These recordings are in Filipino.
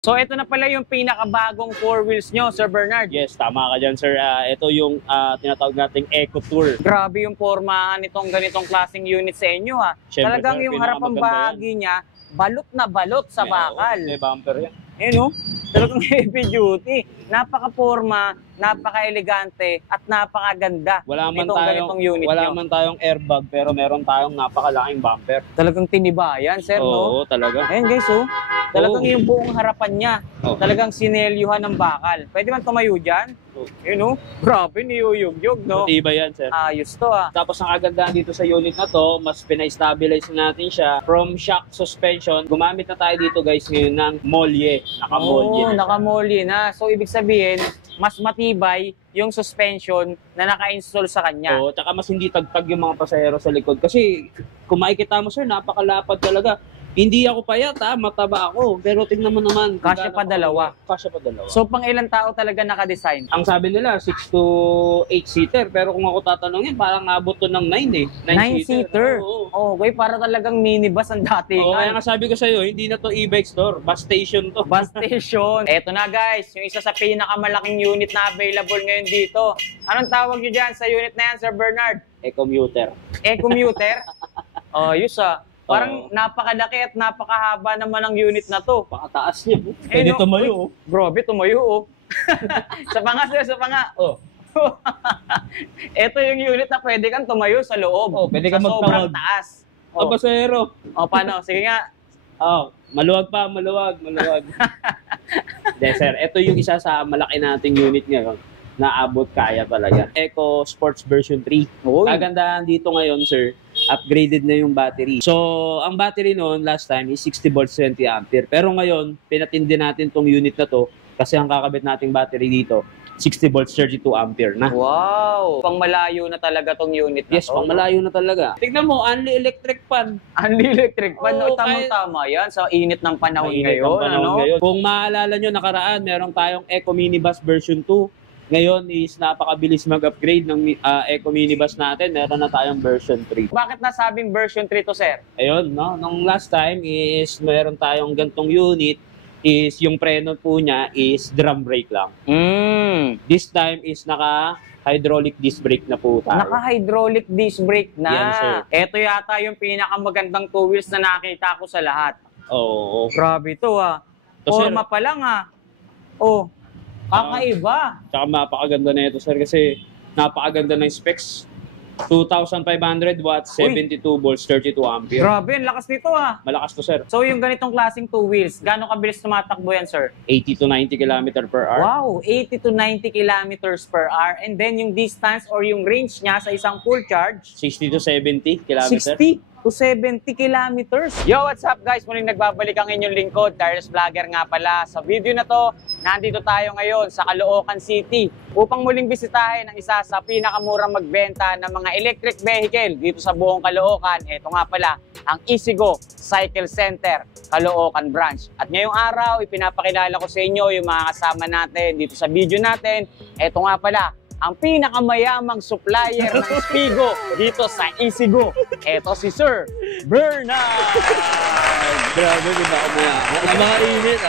So ito na pala yung pinakabagong 4 wheels nyo, Sir Bernard. Yes, tama ka dyan, sir. Ito yung tinatawag nating Eco Tour. Grabe yung pormahan nitong ganitong klaseng unit sa inyo ha. Siyempre, Talagang sir, yung harapang bahagi niya, balot na balot sa bakal. May bumper yan. Ayun, talagang heavy duty. Napaka-porma, napaka-elegante, at napakaganda. Wala man ganitong unit nyo. tayong airbag, pero meron tayong napakalaking bumper. Talagang tinibayan, sir, no? Oo, talaga. Ayun guys, oh. Talagang yung buong harapan niya, talagang sinelyuhan ng bakal. Pwede man tumayo dyan? Ayun, oh. Grabe, niyuyugyug, no? Matibay yan, sir. Ayos to, ah. Tapos ang kagandahan dito sa unit na to, mas pina-stabilize natin siya from shock suspension. Gumamit na tayo dito, guys, ngayon ng molye. Naka-molye na. Naka-molye na. So, ibig sabihin, mas matibay yung suspension na naka-install sa kanya. Oo, tsaka mas hindi tagtag yung mga pasahero sa likod. Kasi kung makikita mo, sir, napakalapad talaga. Hindi ako payat, mataba ako. Pero tingnan mo naman. Kasya pa dalawa. Kasya pa dalawa. So, pang ilang tao talaga naka-design? Ang sabi nila, 6 to 8 seater. Pero kung ako tatanungin, parang abot to ng 9 eh. 9 seater? Oo. Okay, para talagang minibus ang dating. Oo, kaya nga sabi ko sa'yo, hindi na to e-bike store. Bus station to. Bus station. Eto na guys, yung isa sa pinakamalaking unit na available ngayon dito. Anong tawag nyo dyan sa unit na yan, Sir Bernard? E-commuter. E-commuter? Yus Parang napakadaki at napakahaba naman ang unit na to. Pakataas niya. Pwede tumayo. Grabe, tumayo. Sa panga, sir, sa panga. Ito yung unit na pwede kang tumayo sa loob. Pwede kang sobrang taas. Pasahero. Paano? Sige nga. Maluwag pa, maluwag. Sir, ito yung isa sa malaki nating unit ngayon na abot kaya talaga. Eco Sports version 3. Kagandahan dito ngayon, sir, upgraded na yung battery. So, ang battery noon last time is 60 volts 20 ampere. Pero ngayon, pinatindi natin tong unit na to kasi ang kakabit nating battery dito 60 volts 32 ampere na. Wow! Pang malayo na talaga tong unit na Yes, pang malayo na talaga. Tignan mo, only electric fan. Only electric fan? Tamang-tama yan sa init ng panahon ngayon. Kung maalala nyo, nakaraan, meron tayong Eco Minibus version 2. Ngayon is napakabilis mag-upgrade ng Eco Minibus natin. Meron na tayong version 3. Bakit nasabing version 3 to, sir? Ayun, no? Nung last time is meron tayong gantong unit is yung preno po niya is drum brake lang. This time is naka-hydraulic disc brake na po tayo. Naka-hydraulic disc brake na. Yan, sir. Ito yata yung pinakamagandang 2 wheels na nakita ko sa lahat. Oo. Grabe to Forma pa lang kakaiba. Tsaka napakaganda na ito, sir, kasi napakaganda ng specs. 2,500 watts, 72 volts, 32 ampere. Grabe, ang lakas nito Malakas to, sir. So yung ganitong klaseng 2 wheels, gaano kabilis tumatakbo yan, sir? 80 to 90 km per hour. Wow, 80 to 90 kilometers per hour. And then yung distance or yung range niya sa isang full charge? 60 to 70 km. 60 to 70 kilometers. Yo, what's up guys? Muling nagbabalik ang inyong lingkod, Carlos Vlogger nga pala. Sa video na to, nandito tayo ngayon sa Caloocan City upang muling bisitahin ang isa sa pinakamurang magbenta ng mga electric vehicle dito sa buong Caloocan. Ito nga pala, ang Easygo Cycle Center, Caloocan Branch. At ngayong araw, ipinapakilala ko sa inyo yung mga kasama natin dito sa video natin. Ito nga pala, ang pinakamayamang supplier ng Spigo dito sa Easygo. Ito si Sir Bernard. Grabe, diba? Napakainit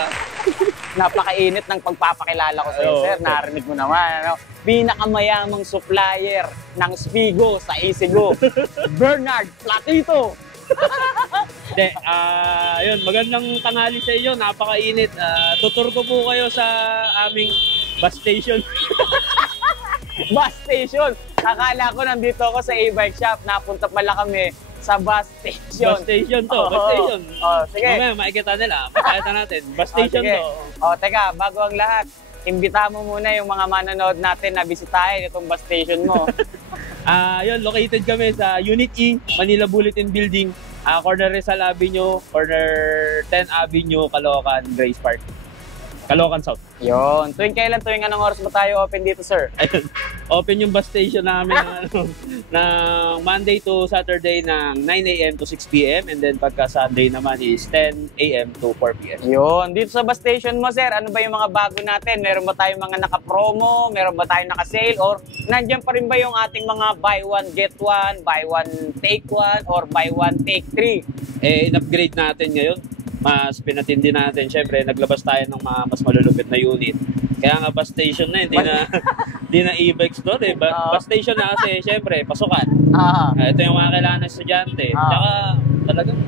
Napakainit ng pagpapakilala ko sa iyo, sir. Narinig mo naman, pinakamayamang supplier ng Spigo sa Easygo. Bernard Platito. Yun, magandang tanghali sa inyo. Napakainit. Tutur ko po kayo sa aming bus station. Bus station. Akala ko nandito ako sa e-bike shop. Napunta pala kami sa bus station. Bus station to. Bus station. Sige. Mamaya makikita nila. Pakita natin. Bus station to. Teka, bago ang lahat, imbita mo muna yung mga manonood natin na bisitahin itong bus station mo. Yun, located kami sa Unit E, Manila Bulletin Building. Corner Rizal Avenue, corner 10 Avenue, Caloocan, Grace Park. Caloocan South. Yun. Tuwing anong oras ba tayo open dito, sir? Ayun. Open yung bus station namin ng Monday to Saturday ng 9 a.m. to 6 p.m. And then pagka Sunday naman is 10 a.m. to 4 p.m. Yun. Dito sa bus station mo, sir, ano ba yung mga bago natin? Meron ba tayong mga naka-promo? Meron ba tayong naka-sale? Or nandiyan pa rin ba yung ating mga buy one, get one, buy one, take one, or buy one, take three? In-upgrade natin ngayon. mas pinatindi natin. Siyempre, naglabas tayo ng mga mas malulupit na unit. Kaya nga bus station na, hindi na e-bikes doon eh. Bus station na kasi, siyempre, pasukan. Ito yung mga kailangan ng estudyante. Tsaka talagang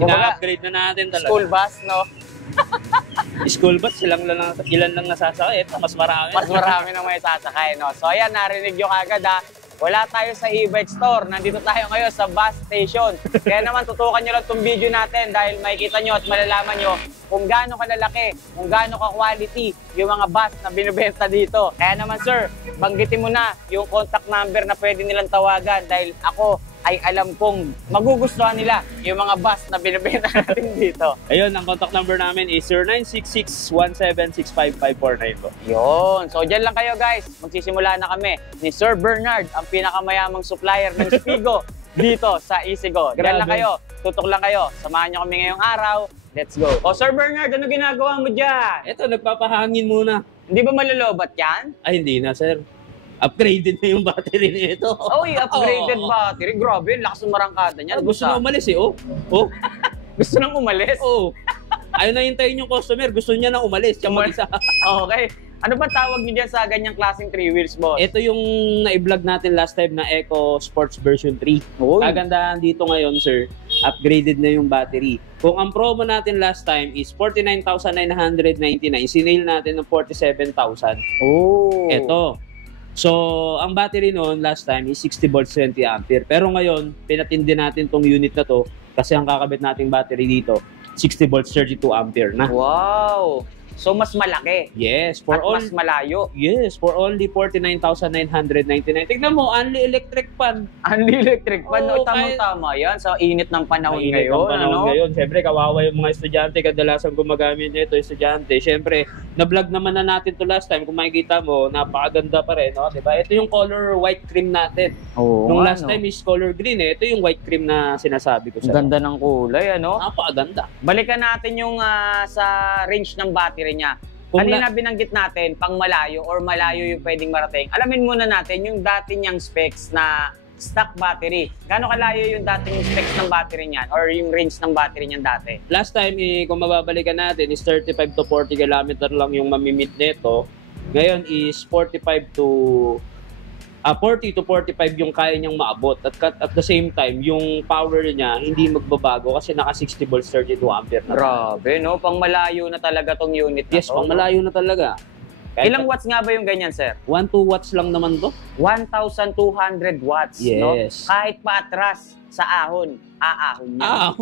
ina-upgrade na natin talaga. School bus, no? School bus, ilan lang nasasakay. Ito, mas marami. Mas marami na may sasakay, no? So ayan, narinig nyo kagad ha. Wala tayo sa e-bike store. Nandito tayo ngayon sa bus station. Kaya naman, tutukan nyo lang itong video natin dahil makikita nyo at malalaman nyo kung gaano kalalaki, kung gaano ka-quality yung mga bus na binibenta dito. Kaya naman sir, banggitin mo na yung contact number na pwede nilang tawagan dahil ako ay alam kong magugustuhan nila yung mga bus na binibenta natin dito. Ayun, ang contact number namin is 0966-1765-549 po. Yun. So, dyan lang kayo guys. Magsisimula na kami ni Sir Bernard, ang pinakamayamang supplier ng Spigo dito sa Easygo. Dyan lang kayo. Tutok lang kayo. Samahan nyo kami ngayong araw. Let's go. O, Sir Bernard, ano ginagawa mo dyan? Ito, nagpapahangin muna. Hindi ba malalobat yan? Ay, hindi na, sir. Upgraded na yung battery nito. Oy, upgraded battery. Grabe, lakas ng marangkada niya. Gusto na umalis eh, oh. Oh. Gusto nang umalis? Oh. Ayaw na hintayin yung customer. Gusto niya na umalis. Isa. Okay. Ano ba tawag niyo dyan sa ganyang klaseng 3 wheels, boss? Ito yung na-vlog natin last time na Eco Sports version 3. Oy. Kagandahan dito ngayon, sir, upgraded na yung battery. Kung ang promo natin last time is 49,999, sinail natin ng 47,000. Oh. Ito. So, ang battery noon last time is 60 volts 20 ampere. Pero ngayon, pinatindi natin tong unit na to kasi ang kakabit nating battery dito, 60 volts 32 ampere na. Wow! So, mas malaki. Yes, At mas malayo. Yes, for only 49,999. Tignan mo, only electric fan. Only electric fan. Oo, Tamang-tama yan sa init ng panahon Mainit ngayon. ang panahon ngayon. Siyempre, kawawa yung mga estudyante. Kadalasan gumagamit nito estudyante. Siyempre, na-vlog naman na natin to last time. Kung makikita mo, napakaganda pa rin. No? Diba? Ito yung color white cream natin. Oo, Nung last time is color green eh. Ito yung white cream na sinasabi ko sa Ganda ng kulay, ano? Napakaganda. Balikan natin yung sa range ng battery niya. Kung Kanina binanggit natin, pang malayo or malayo yung pwedeng marating. Alamin muna natin yung dati niyang specs na stock battery. Gaano kalayo yung dati yung specs ng battery niyan or yung range ng battery niyan dati? Last time, kung mababalikan natin, is 35 to 40 km lang yung mamimit nito. Ngayon is 40 to 45 yung kaya niyang maabot. At the same time, yung power niya hindi magbabago kasi naka 60 volts 32 ampere na. Grabe, no? Pang malayo na talaga tong unit na Yes, to. pang malayo na talaga. Kahit Ilang watts nga ba yung ganyan, sir? 1-2 watts lang naman to. 1,200 watts, no? Yes. Kahit paatras sa ahon, aahon niya.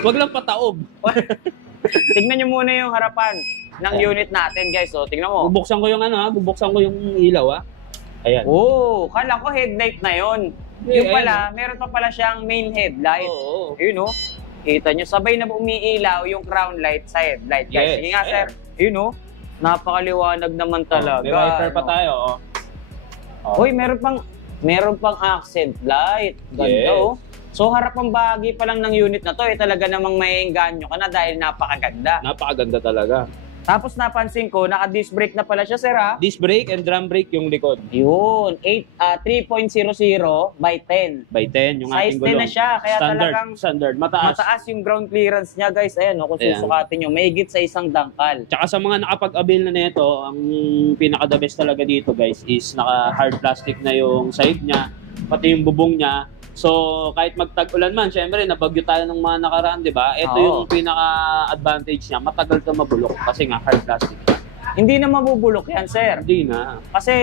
Wag lang pataob. Tignan niyo muna yung harapan ng unit natin, guys. So, tignan mo. Bubuksan ko yung bubuksan ko yung ilaw Ayan. Oh, kala ko headlight na yon. Yung Ayan. pala, meron pa pala siyang main headlight. Oo. Yun, no? Kita nyo, sabay na umiilaw yung crown light sa headlight, guys. Yes. Sige nga, sir. Yun, no? Napakaliwanag naman talaga. May wiper pa tayo, Hoy, meron pang accent light. Ganda, Yes. oh. So, harapang bahagi pa lang ng unit na to, talaga namang maiengganyo ka na dahil napakaganda. Napakaganda talaga. Tapos napansin ko, naka-disc brake na pala siya, sir, ha? Disc brake and drum brake yung likod. Yun, 3.00 by 10. By 10 yung Size 10 ating gulong. na siya, kaya talagang Standard. Mataas. mataas yung ground clearance niya, guys. Ayan, no, kung Ayan. susukatin nyo, mahigit sa isang dangkal. Tsaka sa mga nakapag-avail na nito, ang pinaka-the best talaga dito, guys, is naka-hard plastic na yung side niya, pati yung bubong niya. So, kahit magtag-ulan man, syempre, nabagyo tayo ng mga nakaraan, di ba? Ito Oo. yung pinaka-advantage niya. Matagal ka mabulok kasi nga hard plastic. Hindi na mabubulok yan, sir. Hindi na. Kasi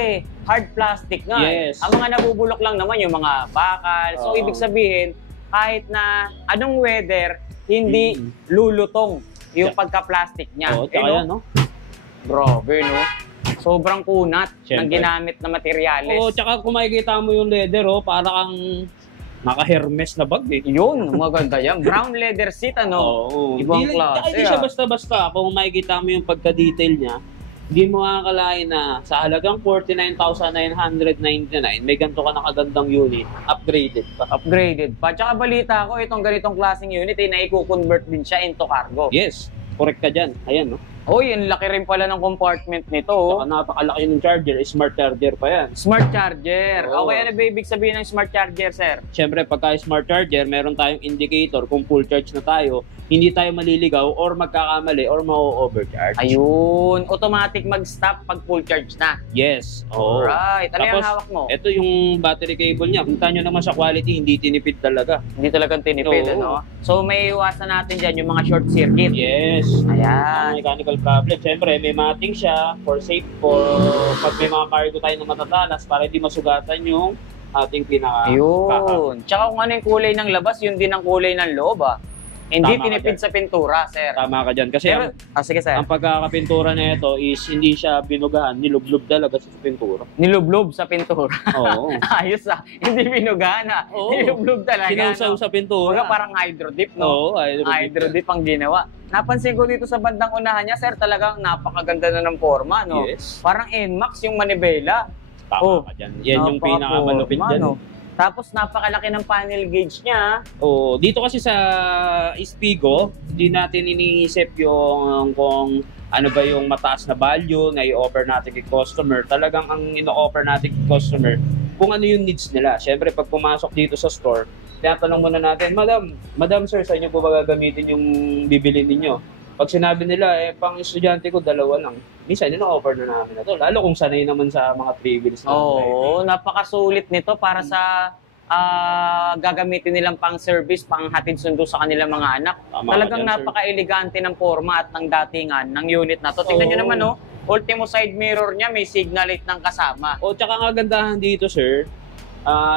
hard plastic nga. Yes. Ang mga nabubulok lang naman yung mga bakal. So, Oo. ibig sabihin, kahit na anong weather, hindi lulutong yung Yeah. pagka-plastic niya. Oo, tsaka yan, no? Grabe, no? Sobrang kunat ng Siyempre. ginamit na materyales. Oo, tsaka kung makikita mo yung leather, para kang naka-Hermes na bag, eh. Yun, maganda yan. Brown leather seat, ano? Oo. Ibang Hindi, klase, hindi siya basta-basta. Kung makikita mo yung pagka-detail niya, hindi mo makakalain na sa halagang 49,999, may ganito ka nakagandang unit, upgraded pa. Upgraded pa. Tsaka balita ko, itong ganitong klaseng unit, naiko-convert din siya into cargo. Yes, correct ka dyan. Ayan, no? Uy, ang laki rin pala ng compartment nito. Saka napakalaki ng charger, smart charger pa yan. Smart charger. Oo. Okay, ano ba ibig sabihin ng smart charger, sir? Siyempre, pagka smart charger, meron tayong indicator kung full charge na tayo, hindi tayo maliligaw or magkakamali or ma-overcharge. Ayun, automatic mag-stop pag full charge na. Yes. Oo. Alright, ano yung Tapos, hawak mo? Ito yung battery cable niya. Punta nyo naman sa quality, hindi tinipid talaga. Hindi talagang tinipid, Oo. ano? So, may iwasan natin dyan yung mga short circuit. Yes. Ayan. Mechanical problem. Siyempre, may mating siya for safe, for pag may mga cargo tayo na matatalas para hindi masugatan yung ating pinaka. Ayun. Tsaka kung ano yung kulay ng labas, yun din ang kulay ng loob, ah. Hindi Tama ka tinipid dyan. sa pintura, sir. Tama ka dyan. Kasi Pero, sige, sir. ang pagkakapintura na ito is hindi siya binugahan, nilublob talaga sa pintura. Nilublob sa pintura. Oo. Ayos, ah. Hindi binugana. Oo. Nilublob talaga. Sinausaw no? sa pintura. Kumbaga parang hydro dip, no? Oo, Hydro dip ang ginawa. Napansin ko dito sa bandang unahan niya, sir, talagang napakaganda na ng forma, no? Yes. Parang NMAX yung manibela. Tama ka dyan. Yan yung pinakamalupit dyan. No? Tapos napakalaki ng panel gauge niya. Oo, dito kasi sa Spigo, hindi natin iniisip yung kung ano ba yung mataas na value na i-offer natin kay customer. Talagang ang ino-offer natin kay customer kung ano yung needs nila. Siyempre, pag pumasok dito sa store, tinatanong muna natin, Madam sir, sa inyo po ba gagamitin yung bibili ninyo? Pag sinabi nila, pang estudyante ko, dalawa lang. Minsan, ino-offer na namin na to. Lalo kung sanay naman sa mga trivials na. Oo, napakasulit nito para sa gagamitin nilang pang service, pang hatid sundo sa kanilang mga anak. Tama Talagang ka dyan, sir. napaka-elegante ng forma at ng datingan ng unit na to. Tingnan nyo Oo. naman, no? Ultimo side mirror niya, may signal light ng kasama. O, tsaka ang gandahan dito, sir,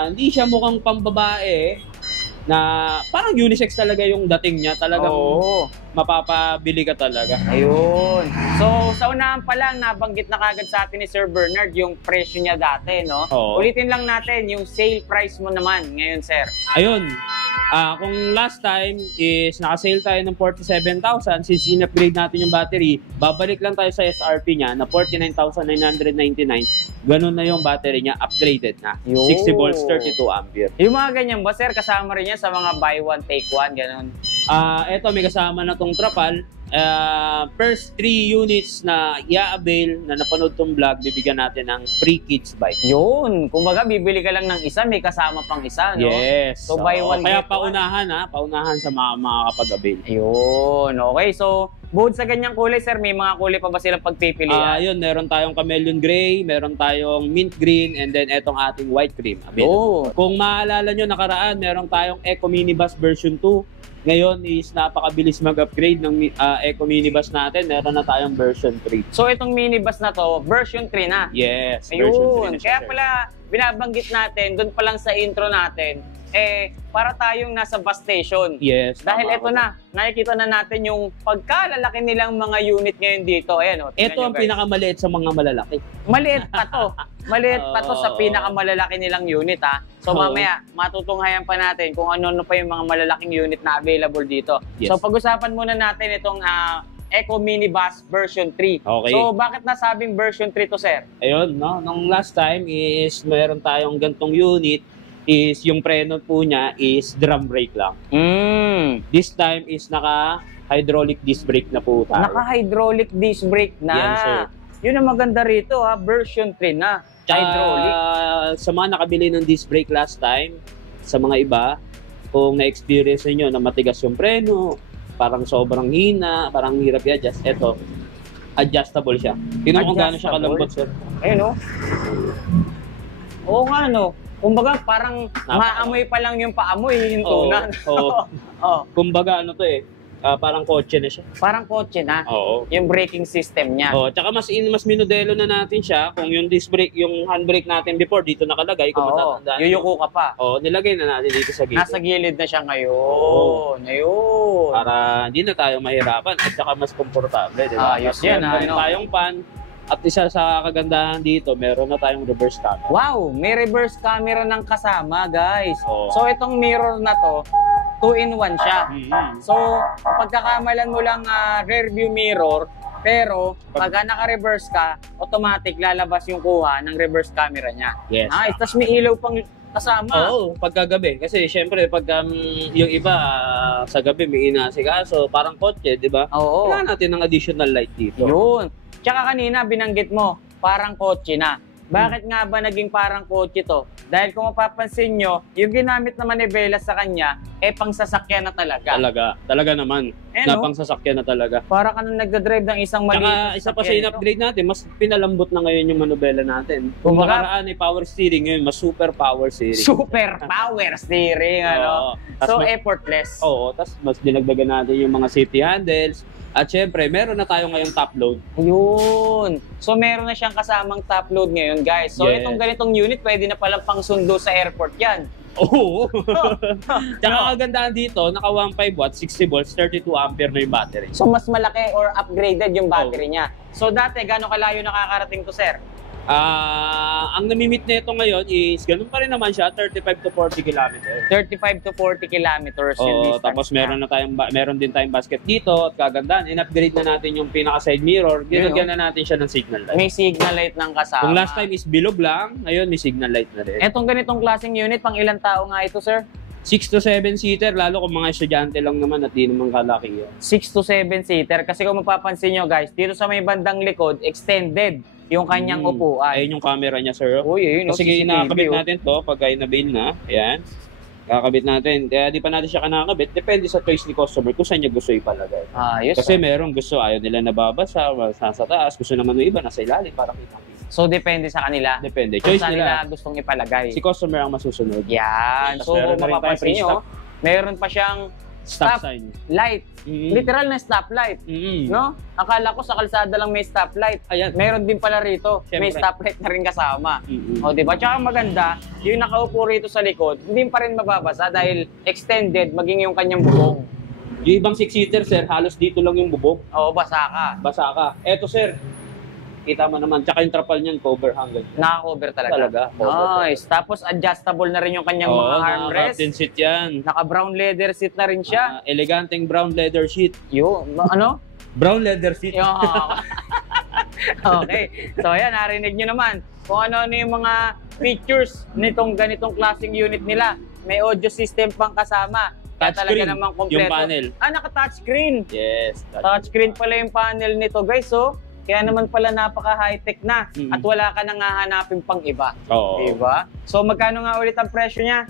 hindi siya mukhang pambabae na parang unisex talaga yung dating niya. Talagang Oo. mapapabili ka talaga. Ayun. So, sa unahan pa lang, nabanggit na kagad sa atin ni Sir Bernard yung presyo niya dati, no? Oo. Ulitin lang natin yung sale price mo naman ngayon, sir. Ayun. Kung last time is naka-sale tayo ng 47,000, since in-upgrade natin yung battery, babalik lang tayo sa SRP niya na 49,999. Ganun na yung battery niya, upgraded na. Yo. 60 volts, 32 ampere. Yung mga ganyan ba, sir, kasama rin yan sa mga buy one, take one, ganun? Eto, may kasama na tong trapal. First 3 units na i-avail na napanood tong vlog, bibigyan natin ng free kids bike. Yun. Kumbaga, bibili ka lang ng isa, may kasama pang isa, no? Yes. So, buy one, Kaya get one. paunahan sa mga makakapag-avail. Ayun. Okay, so, bukod sa ganyang kulay, sir, may mga kulay pa ba silang pagpipilian? Yun, meron tayong chameleon gray, meron tayong mint green, and then etong ating white cream. Oo. Kung maalala nyo nakaraan, meron tayong Eco Minibus version 2. Ngayon is napakabilis mag-upgrade ng Eco Minibus natin. Meron na tayong version 3. So, itong minibus na to, version 3 na. Yes, version 3 Ayun. na siya, Kaya sir. pala, binabanggit natin, doon pa lang sa intro natin, para tayong nasa bus station. Yes. Dahil tama ito ako. na, nakikita na natin yung pagkalalaki nilang mga unit ngayon dito. Ayan, tingnan Ito nyo, ang guys. pinakamaliit sa mga malalaki. Maliit pa to. Maliit pa to sa Oo. pinakamalalaki nilang unit, ha. So Oo. mamaya, matutunghayan pa natin kung ano-ano pa yung mga malalaking unit na available dito. Yes. So pag-usapan muna natin itong Eco Minibus version 3. Okay. So bakit nasabing version 3 to, sir? Ayun, no? Nung last time is meron tayong gantong unit is yung preno po niya is drum brake lang. This time is naka-hydraulic disc brake na po tayo. Naka-hydraulic disc brake na. Yan, sir. Yun ang maganda rito, ha. Version 3 na. Hydraulic. Sa mga nakabili ng disc brake last time, sa mga iba, kung na-experience niyo na matigas yung preno, parang sobrang hina, parang hirap i-adjust, eto, adjustable siya. Tingnan mo kung gaano siya Adjustable? kalambot, sir. Ayun, oh. Oo nga, no. Kumbaga, parang Napaka- maamoy pa lang yung paamoy, yung Oo, tunan. oo. Oh, Kumbaga ano to parang kotse na siya. parang kotse na. Oo. Yung braking system niya. Oh, tsaka mas minodelo na natin siya kung yung disc brake, yung handbrake natin before dito nakalagay, kung Oo, matatandaan. yuyuko ka pa. Oh, nilagay na natin dito sa gilid. Nasa gilid na siya ngayon. Oo. Ayun. Para hindi na tayo mahirapan at saka mas komportable, di ba? Ayos Tapos yan, meron ano? tayong pan at isa sa kagandahan dito, meron na tayong reverse camera. Wow, may reverse camera ng kasama, guys. Oo. So, itong mirror na to, 2-in-1 siya. Mhm. So, pagkakamalan mo lang rear view mirror, pero pagka naka-reverse ka, automatic lalabas yung kuha ng reverse camera niya. Yes. Tapos may ilaw pang kasama. Oo, pagkagabi. Kasi syempre, pag yung iba sa gabi may inasikaso, parang kotse, di ba? Oo. Kailangan natin ng additional light dito. Yun. Tsaka kanina, binanggit mo, parang kotse na. Bakit nga ba naging parang kotse to? Dahil kung mapapansin nyo, yung ginamit na manibela sa kanya, pang sasakyan na talaga. Talaga naman. Napang sasakyan na talaga. Para ka nang nagdadrive ng isang maliit. Tsaka isa pa sa in-upgrade natin, mas pinalambot na ngayon yung manubela natin. Kung nakaraan ay power steering, ngayon mas super power steering. Super power steering, ano? So, effortless. Oo, tapos mas dinagdagan natin yung mga safety handles. At syempre, meron na tayo ngayong top load. Yun. So, meron na siyang kasamang top load ngayon, guys. So, itong ganitong unit, pwede na palang pang sundo sa airport yan. Oo. Tsaka kagandahan dito, naka 1.5 watts, 60 volts, 32 ampere na yung battery. So, mas malaki or upgraded yung battery niya. So, dati, gano'ng kalayo nakakarating to, sir? Ang namimit nito ngayon is, ganun pa rin naman siya, 35 to 40 kilometers. 35 to 40 kilometers yung distance. Tapos meron din tayong basket dito at kagandahan. In-upgrade na natin yung pinaka side mirror. Dinagyan na natin siya ng signal light. May signal light ng kasama. Kung last time is bilog lang, ngayon may signal light na rin. Etong ganitong klaseng unit, pang ilang tao nga ito, sir? 6 to 7 seater, lalo kung mga estudyante lang naman at di naman kalaki yun. 6 to 7 seater. Kasi kung mapapansin nyo, guys, dito sa may bandang likod, extended yung kanyang upuan. Ayun yung camera niya, sir. Uy, ayun. Sige, nakakabit natin to pagka inabail na. Ayan. Kakabit natin. Kaya di pa natin siya nakakabit. Depende sa choice ni customer kung saan niya gusto ipalagay. Yes, kasi merong gusto, ayaw nila nababasa, nasa taas. Gusto naman ng iba, nasa ilalim para kita. So, depende sa kanila. Depende. Kung Choice saan nila. gustong ipalagay. Si customer ang masusunod. Yan. So, mapapansin nyo, meron pa siyang stop sign. Light. Literal na stoplight. No? Akala ko sa kalsada lang may stoplight. Ayan. Meron din pala rito. Siyempre. May stoplight na rin kasama. O, diba? Tsaka maganda, yung nakaupo rito sa likod, hindi pa rin mababasa dahil extended maging yung kanyang bubong. Yung ibang 6-seater, sir, halos dito lang yung bubog. Oo, basa ka. Basa ka. Eto, sir, kita mo naman. Tsaka yung trapal niyan, cover hanggang. Naka-cover talaga. Nice. Tapos adjustable na rin yung kanyang mga armrest. Captain seat yan. Naka-brown leather seat na rin siya. Eleganteng brown leather seat. Ano? Brown leather seat. Okay. So ayan, narinig nyo naman kung ano-ano yung mga features nitong ganitong klaseng unit nila. May audio system pang kasama. Kaya talaga namang kompleto. Yung panel. Naka-touchscreen. Yes. Touchscreen pala yung panel nito, guys. So, kaya naman pala napaka-high-tech na at wala ka nang hahanapin pang iba. Oo. Diba? So, magkano nga ulit ang presyo niya?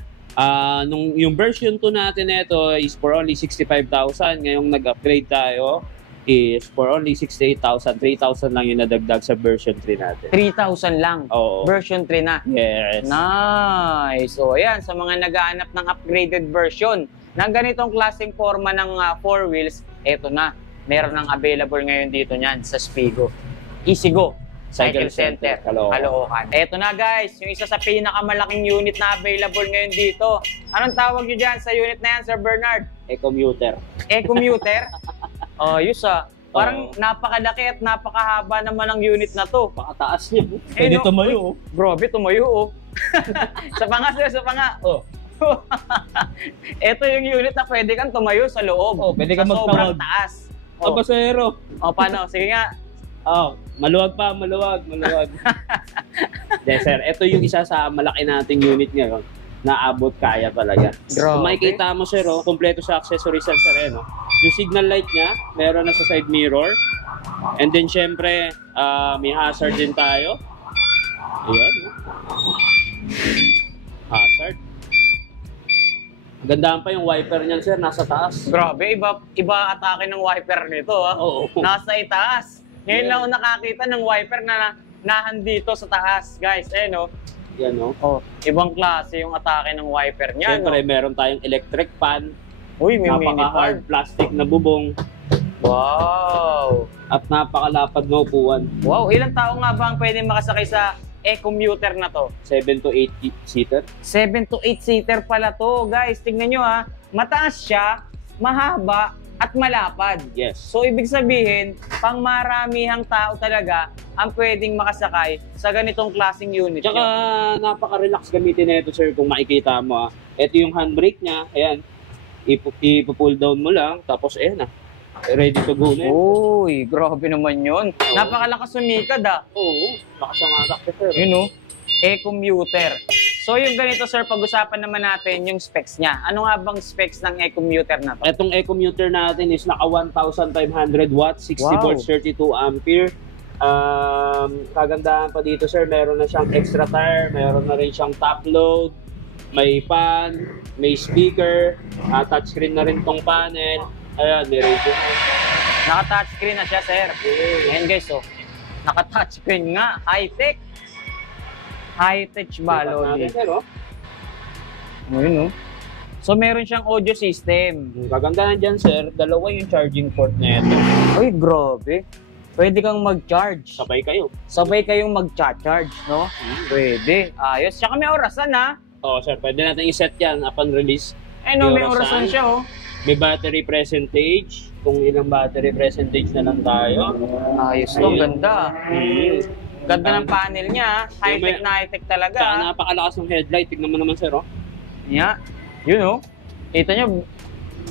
Yung version 2 natin nito is for only 65,000. Ngayong nag-upgrade tayo is for only 68,000. 3,000 lang yung nadagdag sa version 3 natin. 3,000 lang. Oo. Version 3 na. Yes. Nice. So, ayan, sa mga naghahanap ng upgraded version ng ganitong klaseng forma ng 4 wheels, eto na. Meron ng available ngayon dito niyan sa Spigo. Easygo Cycle Center, Caloocan. Eto na, guys, yung isa sa pinakamalaking unit na available ngayon dito. Anong tawag nyo dyan sa unit na yan, Sir Bernard? E-commuter. E-commuter? Parang napakalaki at napakahaba naman ang unit na to. Pakataas niya. Pwede tumayo. Grabe, tumayo. Sa panga, sir, sa panga. Ito yung unit na pwede kang tumayo sa loob. Pwede kang magtawag. Sobrang taas. Pasahero. Paano? Sige nga. Maluwag pa, maluwag. Sir, ito yung isa sa malaki nating unit ngayon na abot kaya talaga. Kung makikita mo, sir, kompleto sa accessories yan, sir, yung signal light niya, meron na sa side mirror. And then, syempre, may hazard din tayo. Ayan. Hazard. Gandaan pa yung wiper niyan, sir, nasa taas. Grabe, iba atake ng wiper nito, Oo. Nasa itaas. Ngayon lang ako nakakita ng wiper na nahandito sa taas, guys. Yan, ibang klase yung atake ng wiper niya, Siyempre, meron tayong electric fan. Uy, may mini napaka-hard plastic na bubong. Wow! At napakalapad na upuan. Wow, ilang tao nga ba ang pwede makasakay sa e-commuter na to? 7 to 8 seater. 7 to 8 seater pala to, guys. Tignan nyo mataas siya, mahaba, at malapad. Yes. So, ibig sabihin, pang maramihang tao talaga ang pwedeng makasakay sa ganitong klaseng unit. Tsaka napaka-relax gamitin na ito, sir, kung makikita mo. Ito yung handbrake niya. Ayan. Ipo-pull down mo lang. Tapos, ayan ready to go na yun. Uy, grabe naman yun. Napakalakas sumikad Oo. Nakasangatak ka, sir. E-commuter. So, So yung ganito sir, pag-usapan naman natin yung specs niya. Ano nga bang specs ng e-commuter na to? Itong e-commuter natin is naka 1,500 watts, 60 Wow. volts, 32 ampere. Kagandahan pa dito sir, meron na siyang extra tire, meron na rin siyang top load, may fan, may speaker, touchscreen na rin tong panel. Ayan, may radio. Naka-touchscreen na siya sir. Ayan guys, oh. Naka-touchscreen nga, high-tech. High-tech balot. Pero, Ayun, oh. So meron siyang audio system. ang kagandahan dyan sir, dalawa yung charging port na ito. Uy, grabe. Pwede kang mag-charge. Sabay kayo. Sabay kayong mag-charge, no? Pwede. Ayos. Tsaka may orasan, ha? Oo sir, pwede natin i-set yan upon release. Eh, no, may May orasan. orasan siya, oh. May battery percentage, kung ilang battery percentage na lang tayo. Ayos to, ganda. Mm. Ganda ng panel niya. High-tech na high-tech talaga. Tsaka napakalakas ng headlight. Tignan mo naman sir, oh. Yeah. Yun, oh. Kita nyo,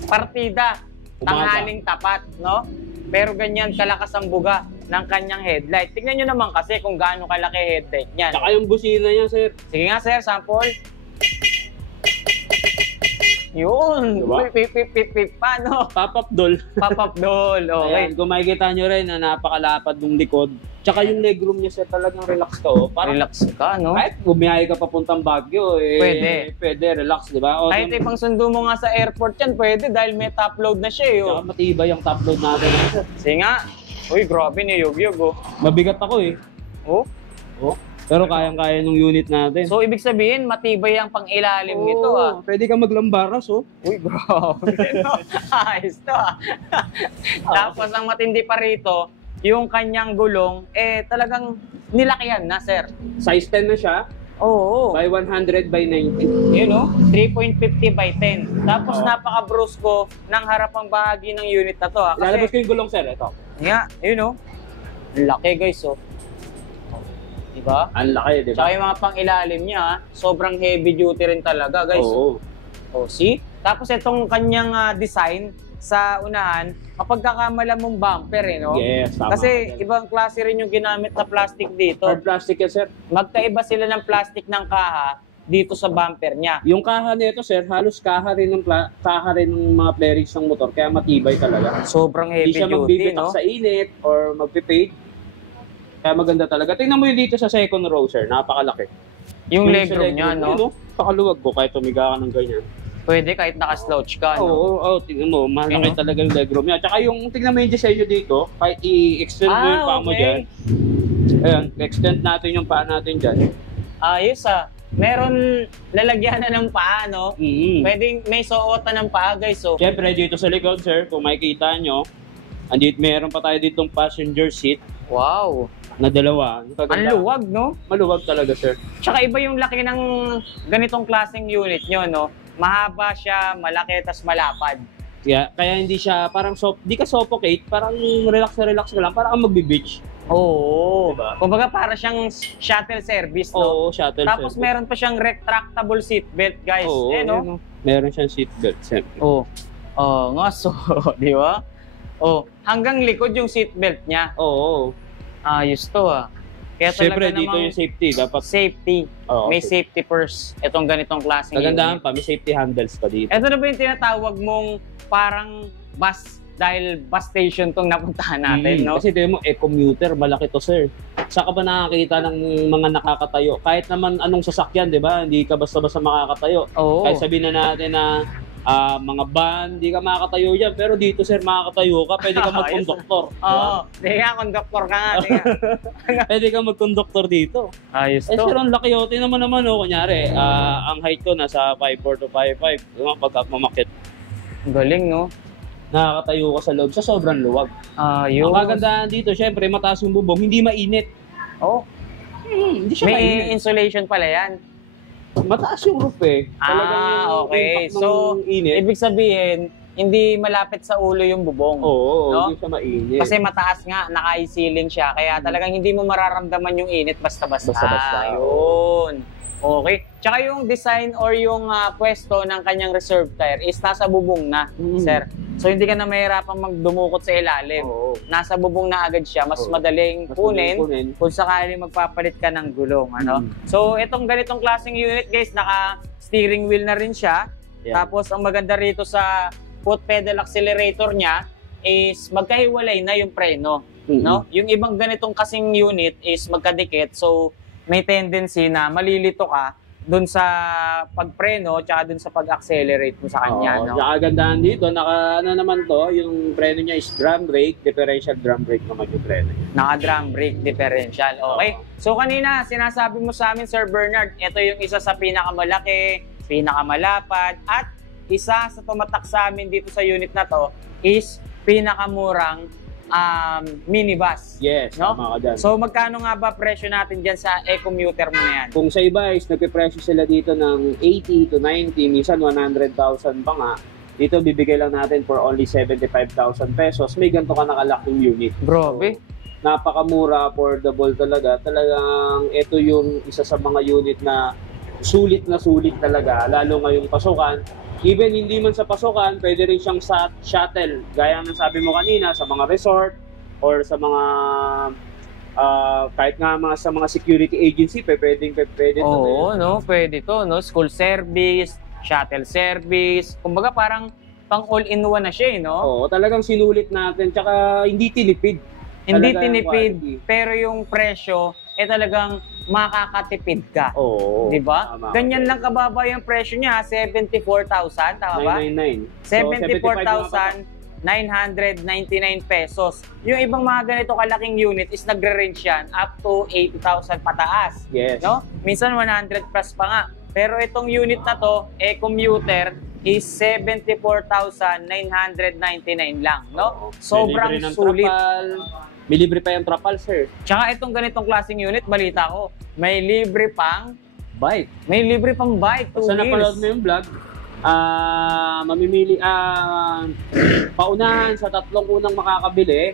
partida. Tanghaling tapat, no? Pero ganyan kalakas ang buga ng kanyang headlight. Tignan nyo naman kasi kung gaano kalaki headlight niyan. Tsaka yung busina niya sir. Sige nga, sir, sample. Yun. Diba? Pip, pip, pip, pip, paano? Pop-up doll. Pop-up doll. Okay. Ayan, kung makikita nyo rin na napakalapad ng likod. Tsaka yung legroom niya sir, talagang relax ka, oh. Parang Relax ka, no? kahit bumiyahe ka papuntang Baguio, eh, Pwede. Pwede, relax, di ba? O, Kahit ipang sundo mo nga sa airport yan, pwede dahil may top load na siya, eh. tsaka Oh. matibay yung top load natin, sir. Sige nga. Uy, grabe, niyog-yog, oh. Mabigat ako, eh. Oh. Oh. Pero kayang-kaya ng unit natin. So, ibig sabihin, matibay ang pang-ilalim nito, ah. Pwede ka maglambaras, oh. Uy, grabe, no? Ayos to, ah. Tapos, ang matindi pa rito, yung kanyang gulong, eh, talagang nilakihan na, sir. Size 10 na siya, Oo. by 100 by 90. Yun, no? 3.50 by 10. Tapos, napaka-brusco ng harapang bahagi ng unit na to, ah. Ilalabas Kasi, ko yung gulong, sir. Ito. nga, yun, no? Laki, guys, oh. Diba? Ang laki, di ba? Tsaka yung mga pang-ilalim niya, ah, sobrang heavy duty rin talaga, guys. Oo. Oh, see? Tapos itong kanyang design sa unahan, kapag kakamala mong bumper, eh, no? Yes, tama. Kasi ibang klase rin yung ginamit na plastic dito. Hard plastic yan, sir. Magkaiba sila ng plastic ng kaha dito sa bumper niya. Yung kaha nito, sir, halos kaha rin ng mga bearings ng motor, kaya matibay talaga. Sobrang Hindi heavy siya duty, magbibitak no? sa init or magpipade. Kaya maganda talaga. Tingnan mo yun dito sa second row, sir. Napakalaki. Yung Sa legroom niya, yun, no? Pakaluwag ko kahit tumiga ka ng ganyan. Pwede kahit naka-slouch ka, no? Oo, tingnan mo. Malaki Tingnan. talaga yung legroom niya. Tsaka yung, tingnan mo yung disenyo dito, kahit i-extend mo yung paa mo okay. dyan. Ayan, extend natin yung paa natin dyan. Ayos, ah. Meron lalagyan na ng paa, no? Mm-hmm. Pwedeng may suotan ng paa, guys, so. Siyempre, dito sa likod, sir, kung makikita nyo, meron pa tayo ditong passenger seat Wow. na dalawa. Ang luwag, no? Maluwag talaga, sir. Tsaka iba yung laki ng ganitong klaseng unit nyo, no? Mahaba siya, malaki, tas malapad. Kaya hindi siya parang di ka suffocate, parang relax na relax ka lang, parang kang magbe-beach. Oo. Diba? Kumbaga para siyang shuttle service, no? Oo, shuttle Tapos service. meron pa siyang retractable seatbelt, guys. Oo, eh, no? meron siyang seatbelt, siyempre. Oo. Oh, nga, so, di ba? Oh, hanggang likod yung seatbelt niya. Oo. Ayos to, ah. Kaya Siyempre, talaga dito namang yung safety. Dapat, safety. Oo, May safety first. Itong ganitong klaseng kagandahan unit. pa, may safety handles pa dito. Ito na ba yung tinatawag mong parang bus dahil bus station tong napuntahan natin, no? Kasi tingnan mo, e-commuter, malaki to, sir. Saan ka ba nakakita ng mga nakakatayo? Kahit naman anong sasakyan, di ba? Hindi ka basta-basta makakatayo. Oo. Kahit sabihin na natin na mga van, hindi ka makakatayo yan. Pero dito, sir, makakatayo ka. Pwede ka mag-conductor. Oo. Di nga, conductor ka nga. Di nga. Pwede ka mag-conductor dito. Ayos Eh, to. sir, ang laki yun. Tingnan mo naman, oh, kunyari, ang height ko nasa 5'4 to 5'5. Diba, pagka mamakit, Galing, no? nakakatayo ka sa loob sa sobrang luwag. Ayos. Ang kagandahan dito, syempre, mataas yung bubong, hindi mainit. Oh, Hindi siya may mainit. insulation pala yan. Mataas yung roof eh. Talagang yung Okay. impact ng So, init. ibig sabihin, hindi malapit sa ulo yung bubong. Oo, no? hindi siya mainit. Kasi mataas nga, naka-ceiling siya. Kaya talagang hindi mo mararamdaman yung init basta-basta. Basta-basta. Yun. Okay. Tsaka yung design or yung pwesto ng kanyang reserve tire is nasa bubong na, sir. So hindi ka na mahirapang magdumukot sa ilalim. Oo. Nasa bubong na agad siya. Mas madaling kunin kung sakali magpapalit ka ng gulong. Ano? So itong ganitong klaseng unit guys, naka-steering wheel na rin siya. Yeah. Tapos ang maganda rito sa foot pedal accelerator niya is magkahiwalay na yung preno. No? Yung ibang ganitong kasing unit is magkadikit. So may tendency na malilito ka dun sa pagpreno tsaka dun sa pag-accelerate mo sa kanya. No? Nakagandahan dito, ano naman to, yung preno niya is drum brake, differential drum brake naman yung preno niya. Naka-drum brake differential. Okay. So kanina, sinasabi mo sa amin, Sir Bernard, ito yung isa sa pinakamalaki, pinakamalapad, at isa sa tumatak sa amin dito sa unit na to is pinakamurang minibus. Yes, no? tama ka dyan. So magkano nga ba presyo natin dyan sa e-commuter mo na yan? Kung sa iba is nagpipresyo sila dito ng 80 to 90, minsan 100,000 pa nga. Dito bibigay lang natin for only 75,000 pesos. May ganito ka nakalaking unit. Grabe. So, napakamura, affordable talaga. Talagang ito yung isa sa mga unit na sulit talaga. Lalo ngayong pasukan. Even hindi man sa pasukan, pwede rin siyang sa shuttle. Gaya ng sabi mo kanina, sa mga resort or sa mga kahit nga sa mga security agency, pwede Oo, no, pwede to, no? School service, shuttle service. Kumbaga parang pang all-in-one na siya, no? Oo, talagang sinulit natin. Tsaka hindi tinipid. Hindi tinipid, pero yung presyo talagang makakatipid ka. Oo. Di ba? Ganyan lang kababa yung presyo niya, 74,000, tama ba? 999. 74,999 pesos. Yung ibang mga ganito kalaking unit is nagre-range yan up to 80,000 pataas. Yes. No? Minsan 100 plus pa nga. Pero itong unit na to, e-commuter, is 74,999 lang, no? Sobrang sulit. May libre pa yung trapal, sir. Tsaka itong ganitong klaseng unit, balita ko, may libre pang bike. May libre pang bike, 2 Sa wheels. napanood mo yung vlog, mamimili, paunahan sa tatlong unang makakabili,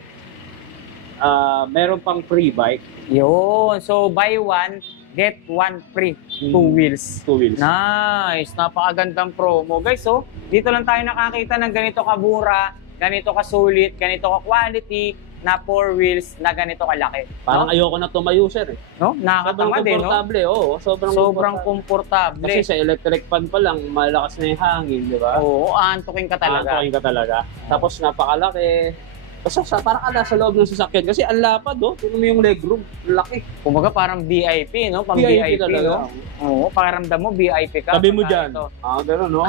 meron pang free bike. Yun. So, buy one, get one free. 2 wheels. 2 wheels. Nice. Napakagandang promo. Guys, so, dito lang tayo nakakita ng ganito kabura, ganito kasulit, ganito ka-quality, na 4 wheels na ganito kalaki. Parang ayoko na tumayo, sir. No? Nakakatama din, no? Komportable, oo. Sobrang komportable. Kasi sa electric fan pa lang, malakas na yung hangin, di ba? Oo, aantukin ka talaga. Aantukin ka talaga. Tapos napakalaki. Basta parang ka nasa loob ng sasakyan. Kasi ang lapad, oh. Tingnan mo yung legroom. Laki. Kumbaga parang VIP, no? Pang VIP, talaga. no? Oo, pakiramdam mo, VIP ka. Tabi mo dyan. Gano'n, no?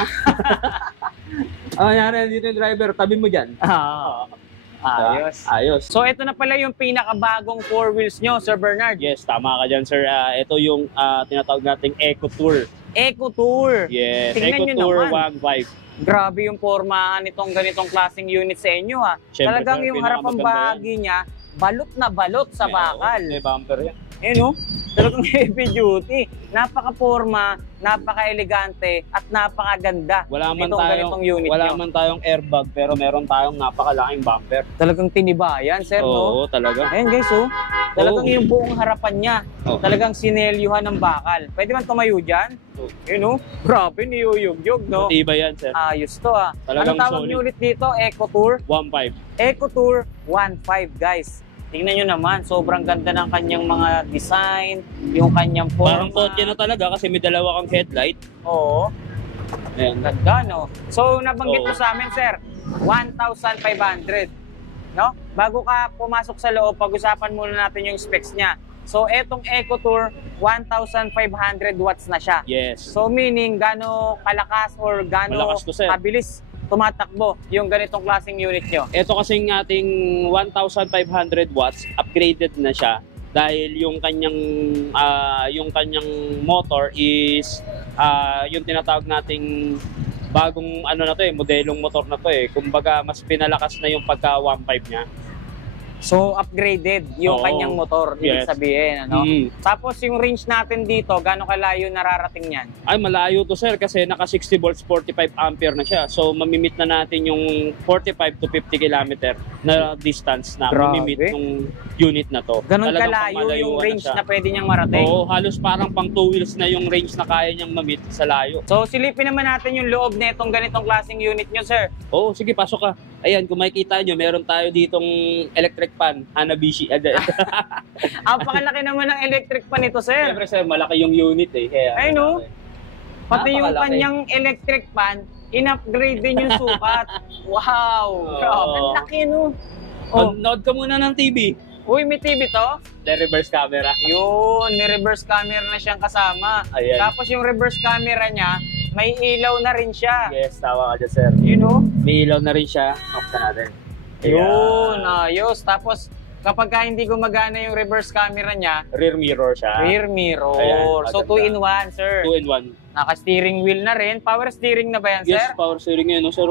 Nangyari dito yung driver, tabi mo dyan. Ayos. So, ito na pala yung pinakabagong 4 wheels nyo, Sir Bernard. Yes, tama ka dyan, sir. Ito yung tinatawag nating Eco Tour. Eco Tour. Yes, Tingnan Eco nyo Tour naman. 1.5. Grabe yung formahan nitong ganitong klaseng unit sa inyo, ha. Siyempre, Talagang yung harapang bahagi niya, balot na balot sa bakal. May bumper yan. No? Talagang heavy duty. Napaka-forma, napaka-elegante, at napakaganda. Wala man tayong airbag, pero meron tayong napakalaking bumper. Talagang tinibayan, sir, no? Oo, talaga. Ayun, guys, oh. Talagang yung buong harapan niya, talagang sinelyuhan ng bakal. Pwede man tumayo dyan? No? Grabe, niyuyugyog, no? Matibay yan, sir. Ayos to, ah. Talagang Ano tawag niyo ulit dito? Eco Tour? 1.5. Eco Tour 1.5, guys. Tingnan nyo naman, sobrang ganda ng kanyang mga design, yung kanyang forma. Parang kotse na talaga kasi may dalawa kang headlight. Oo. Ayan. Ganda, no? So, nabanggit mo sa amin, sir, 1,500. No? Bago ka pumasok sa loob, pag-usapan muna natin yung specs niya. So, etong Eco Tour, 1,500 watts na siya. Yes. So, meaning, gano kalakas or gano kabilis tumatakbo yung ganitong klaseng unit nyo? Ito kasing ating 1,500 watts, upgraded na siya dahil yung kanyang motor is yung tinatawag nating bagong modelong motor na to eh. Kumbaga mas pinalakas na yung pagka 1.5 niya. So, upgraded yung Oo. kanyang motor, ibig Yes. sabihin, ano? Mm. Tapos, yung range natin dito, gaano kalayo nararating yan? Ay, malayo to sir kasi naka 60 volts 45 ampere na siya. So mamimit na natin yung 45 to 50 kilometer na distance na Grabe. mamimit ng unit na to. Ganon Talagang kalayo pangmalayuan yung range siya. na pwede niyang marating. Oo, halos parang pang 2 wheels na yung range na kaya niyang mamit sa layo. So, silipin naman natin yung loob na itong ganitong klaseng unit nyo, sir. Oo, sige, pasok ka. Ayan, kung makikita nyo, meron tayo ditong electric fan, Hanabishi. Ang pakalaki naman ng electric pan ito, sir. Siyempre sir, malaki yung unit eh. Kaya, Ay, no? Pati yung Napakalaki. kanyang electric pan, in-upgrade din yung sukat. Wow! Oo. Grabe, ang laki, no? Oh, Nood ka muna ng TV. uy, may TV to? The reverse camera. Yun, may reverse camera na siyang kasama. Ayan. Tapos yung reverse camera niya, may ilaw na rin siya. Yes, tawa ka dyan sir. You know? May ilaw na rin siya. Buksan natin. Yun, ayos. Tapos, kapag ka hindi gumagana yung reverse camera niya, Rear mirror siya. rear mirror. Ayan, So, maganda. 2-in-1, sir. 2-in-1. Naka-steering wheel na rin. Power steering na ba yan, Yes, sir? power steering yun, no, sir?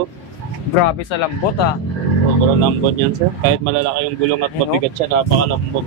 Grabe sa lambot, ah. Sobrang lambot yan, sir. Kahit malalaki yung gulong at Ayun, no? mabigat siya, napakalambot.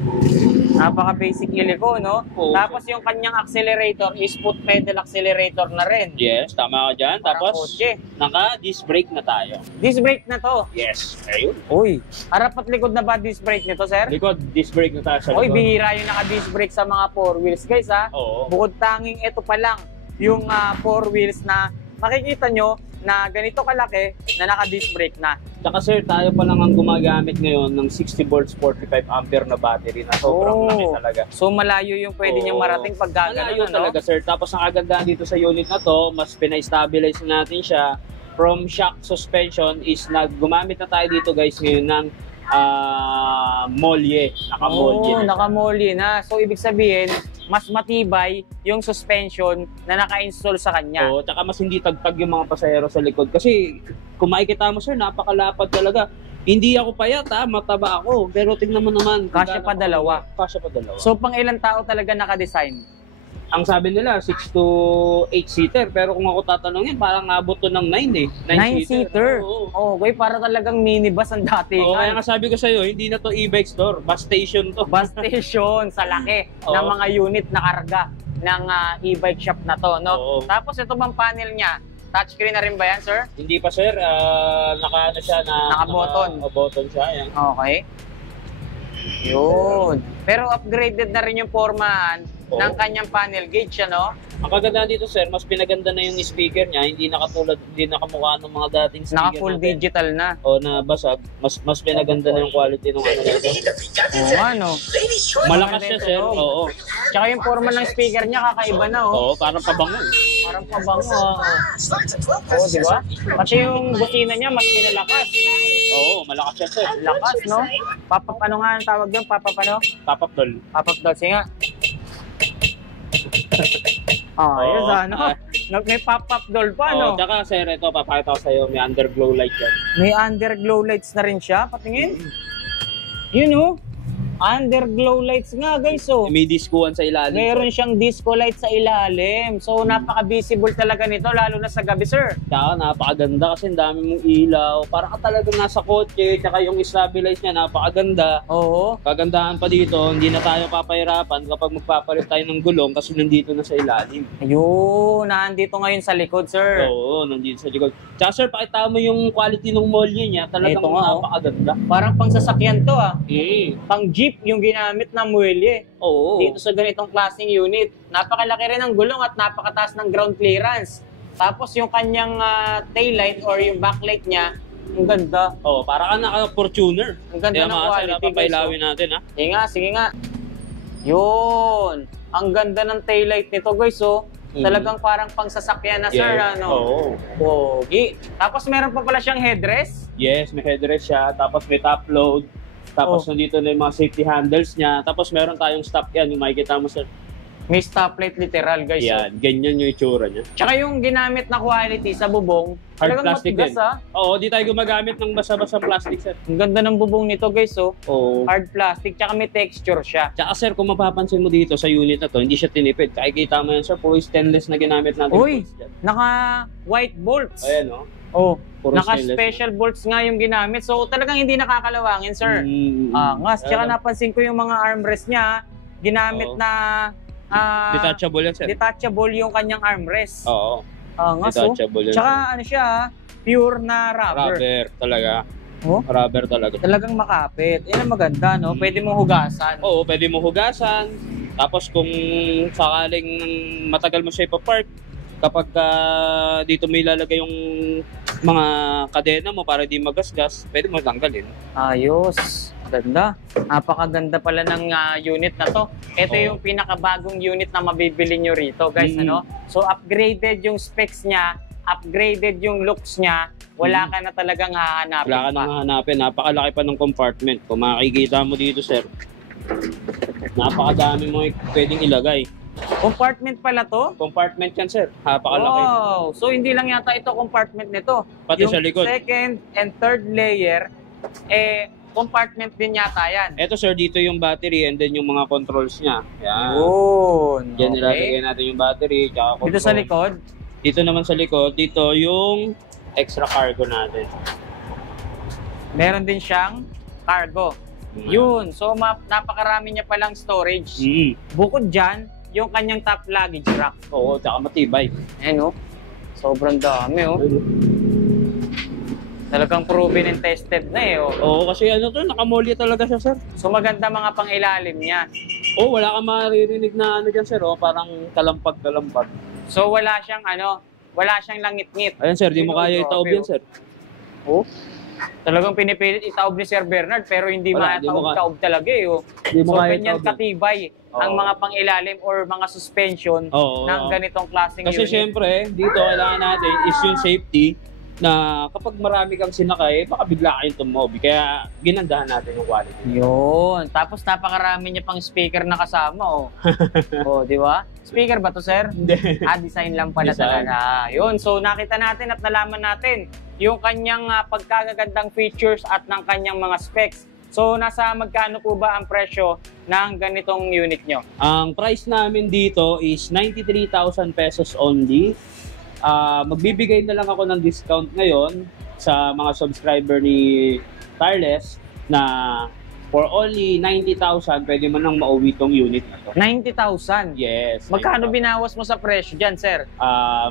Napaka-basic iliko, no? Oo. Tapos yung kanyang accelerator is foot pedal accelerator na rin. Yes, tama ka dyan. Parang Tapos, kotse. naka-disc brake na tayo. Disc brake na to. Yes, ayun. Uy, harap at likod na ba disc brake nito, sir? Likod, disc brake na tayo sa Uy, likod. bihira yung naka-disc brake sa mga 4 wheels, guys, ha? Oo. Bukod tanging ito pa lang, yung 4 wheels na makikita nyo na ganito kalaki na naka-disc brake na. Tsaka sir, tayo pa lang ang gumagamit ngayon ng 60 volts 45 ampere na battery na sobrang laki talaga. So malayo yung pwede niyang Oo. marating pag gagano, Malayo ano? talaga sir. Tapos ang kagandahan dito sa unit na to, mas pina-stabilize natin siya. From shock suspension is gumamit na tayo dito guys ngayon ng molye. Naka-molye na siya. Naka-molye na. So ibig sabihin, mas matibay yung suspension na naka-install sa kanya. Oo, tsaka mas hindi tagtag yung mga pasahero sa likod. Kasi kung makikita mo sir, napakalapad talaga. Hindi ako payat mataba ako. Pero tingnan mo naman. Kasya pa dalawa. Kasya pa dalawa. So pang ilang tao talaga naka-design? Ang sabi nila, 6 to 8 seater. Pero kung ako tatanungin, parang nabot to ng 9 eh. 9-seater? Oo. Okay, para talagang minibus ang dati. Oo, kaya nga sabi ko sa'yo, hindi na to e-bike store. Bus station to. Bus station sa laki ng Oo. mga unit na karga ng e-bike shop na to, no? Oo. Tapos ito bang panel niya? Touchscreen na rin ba yan, sir? Hindi pa sir, naka-ano siya na... Naka-button. Naka-button siya, yan. Okay. Yun. Pero upgraded na rin yung formahan Oo. ng kanyang panel gauge, ano? Ang kagandahan dito sir, mas pinaganda na yung speaker niya, hindi nakamukha ng mga dating speaker Naka full natin. digital na. O na basag, mas pinaganda na yung quality ng ano nito. Oo, ano? Malakas siya sir, oo. Tsaka yung forma ng speaker niya, kakaiba na, oh. Oo, parang pabango. Parang pabango, oh. Oo, di ba? Pati yung busina niya, mas pinalakas. Oo, malakas siya sir. Lakas, no? Papap, ano nga ang tawag doon? Papap, ano? Papapdol. Papap daw, sige nga. Ayos, Oo. ano? May pop-up doll pa, Oo, ano? tsaka sir, ito papakita ko sa'yo, may underglow light yan. May underglow lights na rin siya, patingin. Yun, oh. Underglow lights nga, guys, oh. May diskuan sa ilalim. Meron siyang disco light sa ilalim. So, napaka-visible talaga nito, lalo na sa gabi, sir. Tsaka napakaganda kasi ang dami mong ilaw. Parang ka talagang nasa kotse, tsaka yung stabilize niya napakaganda. Oo. Kagandahan pa dito, hindi na tayo papahirapan kapag magpapalit tayo ng gulong kasi nandito na sa ilalim. Ayun, nandito ngayon sa likod, sir. Oo, nandito sa likod. Tsaka sir, pakita mo yung quality ng molye niya, talagang Ito nga, oh. napakaganda. Parang pang sasakyan to, ah. Pang jeep yung ginamit na muelye. Oo. Dito sa ganitong klaseng unit. Napakalaki rin ng gulong at napakataas ng ground clearance. Tapos yung kanyang taillight or yung backlight niya, ang ganda. Oo, para ka naka-Fortuner. Ang ganda ng quality, guys, Papailawin natin, ha? Sige nga, sige nga. Yun. Ang ganda ng taillight nito, guys, oh. Talagang parang pang sasakyan na, sir, Yes. ano? Oo. Pogi. Tapos meron pa pala siyang headrest. Yes, may headrest siya, tapos may top load. Tapos nandito na yung mga safety handles niya. Tapos meron tayong stop yan, yung makikita mo sir. May stoplight literal, guys. Oh. Yan, ganyan yung itsura niya. Tsaka yung ginamit na quality sa bubong, Hard talagang plastic matigas, din. ah. Oo, di tayo gumagamit ng basa-basa plastic sir. Ang ganda ng bubong nito, guys, oh. Oo. Hard plastic, tsaka may texture siya. Tsaka sir, kung mapapansin mo dito sa unit na to, hindi siya tinipid. Kakikita mo yan sir, puro stainless na ginamit natin. Uy! bolts dyan. Naka white bolts. Ayan o. Oh, Puro naka-special bolts nga yung ginamit. So talagang hindi nakakalawangin, sir. Angas. Tsaka napansin ko yung mga armrest niya, ginamit na detachable yan, sir. detachable yung kanyang armrest. Oo. Angas, Detachable yan. Tsaka ano siya, pure na rubber. Rubber talaga. Oh? Rubber talaga. Talagang makapit. Yan ang maganda, no? Pwede mong hugasan. Oo, pwede mo hugasan. Tapos kung sakaling matagal mo siya ipapark, kapag dito may ilalagay yung mga kadena mo para di magasgas, pwede mo tanggalin. Ayos. Ganda. Napakaganda pala ng unit na to. Ito yung pinakabagong unit na mabibili nyo rito, guys. Ano? So, upgraded yung specs niya, upgraded yung looks niya. Wala ka na talagang hahanapin. Wala ka nang hahanapin. Napakalaki pa ng compartment. Kung makikita mo dito, sir, napakadami mo pwedeng ilagay. Compartment pala to? Compartment yan, sir. Napakalaki. Wow! So, hindi lang yata ito compartment nito. Pati yung sa likod. Second and third layer, compartment din yata yan. Ito, sir, dito yung battery and then yung mga controls niya. Yan. Yun. Diyan nilalagay natin yung battery, tsaka control. Dito sa likod? Dito naman sa likod, dito yung extra cargo natin. Meron din siyang cargo. Yun. So, napakarami niya palang storage. Bukod dyan, yung kanyang top luggage rack. Oo, tsaka matibay. Ayan, oh. Sobrang dami, oh. Talagang proven and tested na, eh, oh. Oo, kasi ano to, nakamolya talaga siya, sir. So, maganda mga pangilalim niya. Oo, wala kang maririnig na ano dyan, sir, oh. Parang kalampag-kalampag. So, wala siyang, wala siyang langit-ngit. Ayun, sir, di mo kaya itaob yan, sir. Oh. Talagang pinipilit itaob ni Sir Bernard pero hindi mataob-taob talaga eh. Oh. So ganyan katibay ang mga pangilalim or mga suspension ng ganitong klaseng kasi unit. syempre, dito kailangan natin is yung safety na kapag marami kang sinakay, baka bigla kayong tumobi. Kaya ginandahan natin yung quality. Yun. Tapos napakarami niya pang speaker na kasama. Oh, oh di ba? Speaker ba to, sir? Hindi. Design lang pala talaga. Yun. So nakita natin at nalaman natin yung kanyang pagkagagandang features at ng kanyang mga specs. So, nasa magkano po ba ang presyo ng ganitong unit nyo? Ang price namin dito is 93,000 pesos only. Magbibigay na lang ako ng discount ngayon sa mga subscriber ni Tireless na for only 90,000, pwede mo nang mauwi tong unit na to. 90,000? Yes. Magkano binawas mo sa presyo dyan, sir?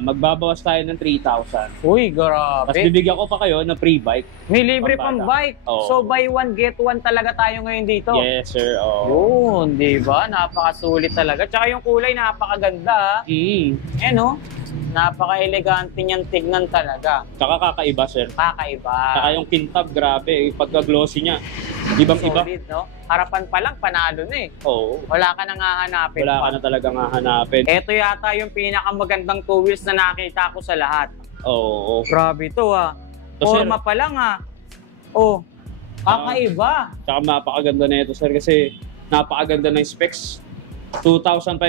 Magbabawas tayo ng 3,000. Uy, grabe. Tapos bibigyan ko pa kayo ng free bike. May libre pang bike. Oo. So, buy one, get one talaga tayo ngayon dito. Yes, sir. Yun, di ba? Napakasulit talaga. Tsaka yung kulay, napakaganda. No? Napaka-elegante niyan tignan talaga. Tsaka kakaiba, sir. Kakaiba. Tsaka yung kintab, grabe. Pagka-glossy niya, ibang-iba. Solid, no? Harapan pa lang, panalo na eh. Oo. Wala ka nang hahanapin. Wala ka na talagang hahanapin. Ito yata yung pinakamagandang two wheels na nakita ko sa lahat. Oo. Grabe to Forma pa lang Oh, kakaiba. Tsaka napakaganda na ito, sir, kasi napakaganda ng specs. 2,500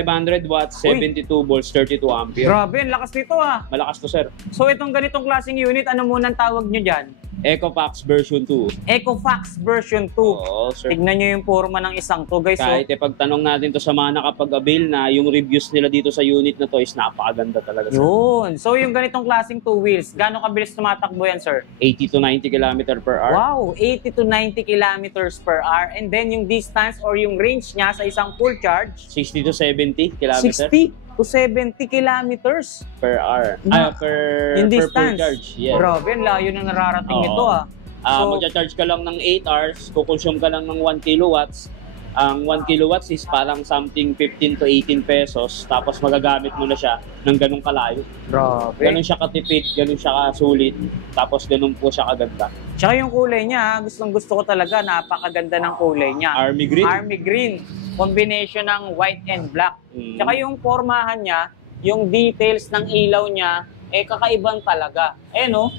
watts, 72 volts, 32 ampere. Grabe, ang lakas nito Malakas to, sir. So itong ganitong klaseng unit, ano muna ang tawag nyo dyan? Ecofax version 2. Ecofax version 2. Oo, sir. Tignan nyo yung forma ng isang to, guys. Kahit pagtanong natin to sa mga nakapag-avail na yung reviews nila dito sa unit na to is napakaganda talaga, sir. Yun. So yung ganitong klaseng two wheels, gano'ng kabilis tumatakbo yan, sir? 80 to 90 km per hour. Wow, 80 to 90 kilometers per hour. And then yung distance or yung range niya sa isang full charge? 60 to 70 km 60 to 70 kilometers per hour. In per distance. full charge. Yes. Grabe, layo na nararating nito So, magcha-charge ka lang ng 8 hours, kukonsume ka lang ng 1 kilowatts. Ang 1 kilowatts is parang something 15 to 18 pesos. Tapos magagamit mo na siya ng ganung kalayo. Grabe. Ganun siya katipid, ganun siya kasulit. Tapos ganun po siya kaganda. Tsaka yung kulay niya, gustong gusto ko talaga. Napakaganda ng kulay niya. Army green. Army green. Combination ng white and black. Tsaka yung formahan niya, yung details ng ilaw niya, kakaibang talaga. No?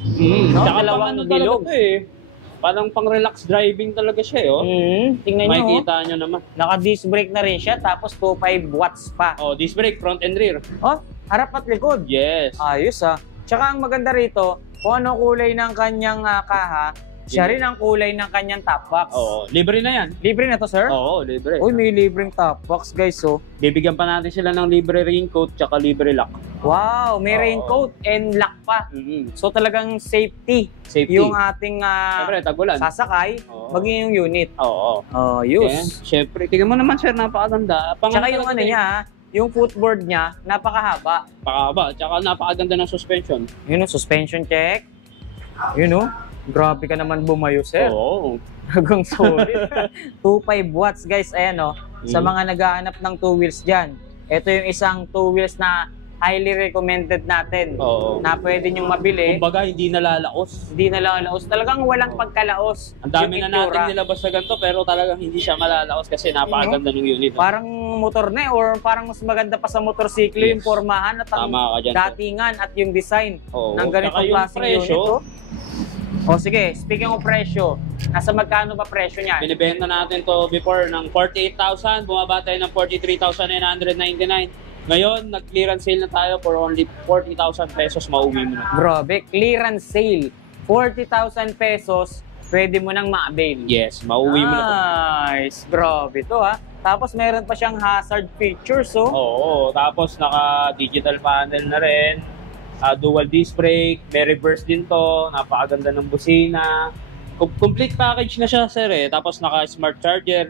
Tsaka Dalawang ano bilog. talaga to parang pang-relax driving talaga siya Tingnan nyo. Makikita nyo naman. Naka-disc brake na rin siya, tapos 2.5 watts pa. Disc brake, front and rear. Harap at likod. Yes. Ayos Tsaka ang maganda rito, kung ano kulay ng kanyang kaha, Siya rin ang kulay ng kanyang top box. Oo, libre na yan. Libre na to, sir? Oo, libre. Uy, may libreng top box, guys, oh. Bibigyan pa natin sila ng libre raincoat tsaka libre lock. Wow, may Oo. raincoat and lock pa. So talagang safety, Safety. yung ating Siyempre, tagulan. sasakay, Oo. maging yung unit. Oo. Oh, Kaya, use. siyempre, tingnan mo naman sir, napakaganda. Tsaka yung ano niya, yung footboard niya, napakahaba. Napakahaba, tsaka napakaganda ng suspension. Yun o, suspension check. Yun o, grabe ka naman bumayo, sir. Oo. Hanggang solid. 2.5 watts, guys. Ayan o, sa mga naghahanap ng 2 wheels dyan. Ito yung isang 2 wheels na highly recommended natin. Oo. Na pwede nyong mabili. Kumbaga, hindi nalalaos. Hindi na laos. Talagang walang pagkalaos. Ang dami yung na itsura. natin nilabas na ganito, pero talagang hindi siya malalaos kasi napakaganda ng unit. Parang motor na or parang mas maganda pa sa motorsiklo yung pormahan at ang Tama ka dyan, sir. datingan at yung design Oo. ng ganitong Tsaka yung klaseng unit. presyo, Oh. O sige, speaking of presyo, nasa magkano ba presyo niya? binibenta natin to before ng 48,000, bumaba tayo ng 43,999. Ngayon, nag-clearance sale na tayo for only 40,000 pesos, mauwi mo na. Grabe, clearance sale. 40,000 pesos, pwede mo nang ma-avail. Yes, mauwi mo na to. Nice. Grabe to ha. Tapos meron pa siyang hazard features, oh. Oo, tapos naka-digital panel na rin. Dual disc brake, may reverse din to, napakaganda ng busina. Complete package na siya, sir eh. Tapos naka-smart charger,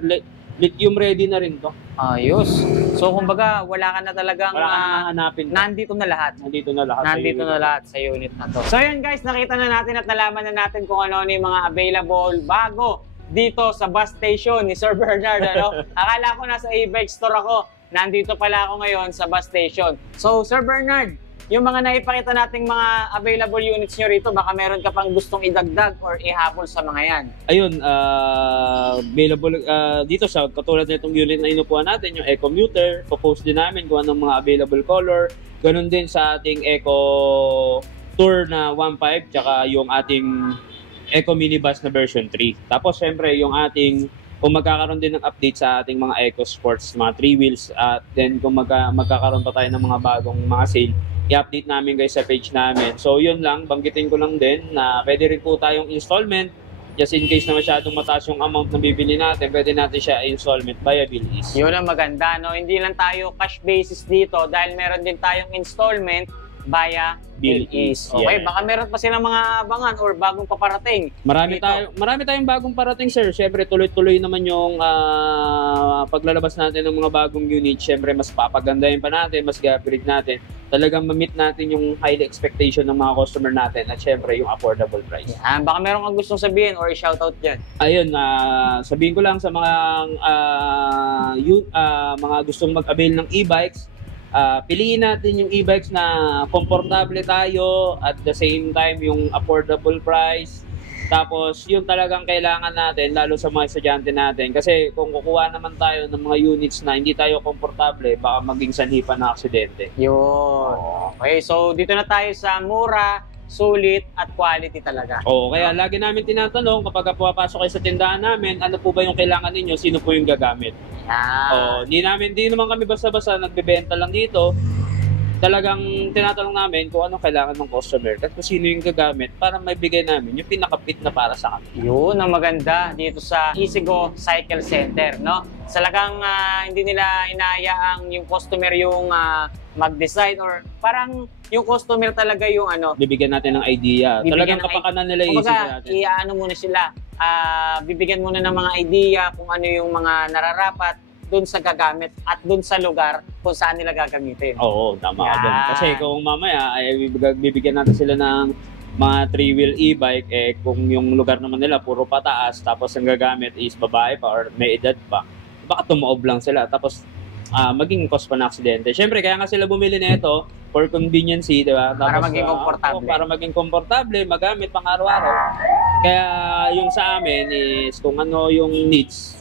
lithium ready na rin to. Ayos. So kumbaga, wala ka na talagang Wala ka nang hanapin. nandito na lahat. Nandito na lahat. Nandito na lahat sa unit na to. So yun guys, nakita na natin at nalaman na natin kung ano yung mga available bago dito sa bus station ni Sir Bernard. Ano? Akala ko nasa e-bike store ako. Nandito pala ako ngayon sa bus station. So Sir Bernard, yung mga naipakita nating mga available units nyo rito, baka meron ka pang gustong idagdag or ihabol sa mga yan. Ayun, available dito sa katulad na itong unit na inupuan natin, yung e-commuter, popost din namin kung anong mga available color. Ganun din sa ating Eco Tour na 1.5, tsaka yung ating Eco Minibus na version 3. Tapos syempre yung ating, kung magkakaroon din ng update sa ating mga Eco Sports, mga 3 wheels, at then kung magkakaroon pa tayo ng mga bagong mga sale, i-update namin guys sa page namin. So yun lang, banggitin ko lang din na pwede rin po tayong installment. Just in case na masyadong mataas yung amount na bibili natin, pwede natin siya installment via Bill Ease. Yun ang maganda, no? Hindi lang tayo cash basis dito dahil meron din tayong installment via Bill Ease. Okay, Yeah. baka meron pa silang mga abangan or bagong paparating. Marami dito. tayong bagong parating, sir. Siyempre, tuloy-tuloy naman yung paglalabas natin ng mga bagong unit. Siyempre, mas papagandahin pa natin, mas ga-upgrade natin. Talagang ma-meet natin yung high expectation ng mga customer natin at siyempre, yung affordable price. Yan, baka meron kang gustong sabihin or shoutout dyan. Ayun, sabihin ko lang sa mga mga gustong mag-avail ng e-bikes, piliin natin yung e-bikes na komportable tayo at the same time yung affordable price. Tapos yun talagang kailangan natin lalo sa mga estudyante natin kasi kung kukuha naman tayo ng mga units na hindi tayo komportable baka maging sanhi pa na aksidente. Yun. Okay, so dito na tayo sa mura, sulit at quality talaga. Oo, kaya lagi namin tinatanong kapag pumapasok kayo sa tindahan namin, ano po ba yung kailangan ninyo, sino po yung gagamit. Yan. Hindi naman kami basta-basta nagbebenta lang dito. Talagang tinatanong namin kung anong kailangan ng customer at kung sino yung gagamit para maibigay namin yung pinaka-fit na para sa kanila. Yun ang maganda dito sa Easygo Cycle Center, no? Talagang hindi nila inayaang yung customer yung mag-decide or parang yung customer talaga yung ano. Bibigyan natin ng idea. Bibigyan Talagang ng kapakanan nila yung isip Kumbaga, natin. i-ano muna sila. Bibigyan muna ng mga idea kung ano yung mga nararapat doon sa gagamit at doon sa lugar kung saan nila gagamitin. Oo, tama ka Yan. dun. Kasi kung mamaya ay bibigyan natin sila ng mga 3-wheel e-bike, kung yung lugar naman nila puro pataas, tapos ang gagamit is babae pa or may edad pa, baka tumaob lang sila. Tapos maging cause pa ng aksidente. Siyempre, kaya nga sila bumili nito for conveniency, di ba? Para Tapos, maging komportable. para maging komportable, magamit pang araw-araw. Kaya yung sa amin is kung ano yung needs,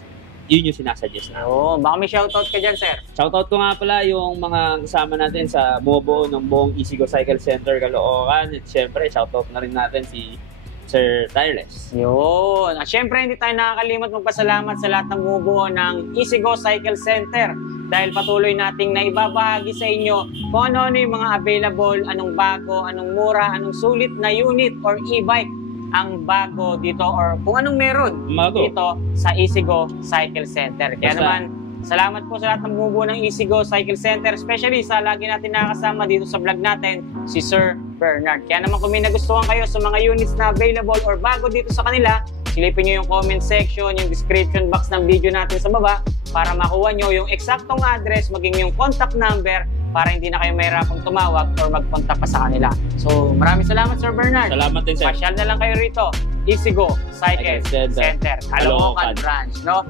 yun yung sinasuggest na. Oo, baka may shoutout ka dyan, sir. Shoutout ko nga pala yung mga kasama natin sa bumubuo ng buong Easygo Cycle Center Caloocan. At syempre, shoutout na rin natin si Sir Tireless. Yun. At syempre, hindi tayo nakakalimot magpasalamat sa lahat ng bumubuo ng Easygo Cycle Center dahil patuloy nating naibabahagi sa inyo kung ano yung mga available, anong bago, anong mura, anong sulit na unit or e-bike ang bago dito or kung anong meron dito sa Easygo Cycle Center. Kaya naman, salamat po sa lahat ng bumubuo ng Easygo Cycle Center, especially sa lagi natin nakakasama dito sa vlog natin, si Sir Bernard. Kaya naman kung may nagustuhan kayo sa mga units na available or bago dito sa kanila, silipin nyo yung comment section, yung description box ng video natin sa baba para makuha nyo yung eksaktong address, maging yung contact number para hindi na kayo mahirapang tumawag or magpunta pa sa kanila. So, maraming salamat, Sir Bernard. Salamat din, sir. Pasyal na lang kayo rito. Easygo Cycle Center. Caloocan branch, no?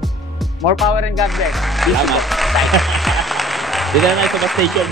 More power and God bless. Salamat. Dito na tayo sa bus station.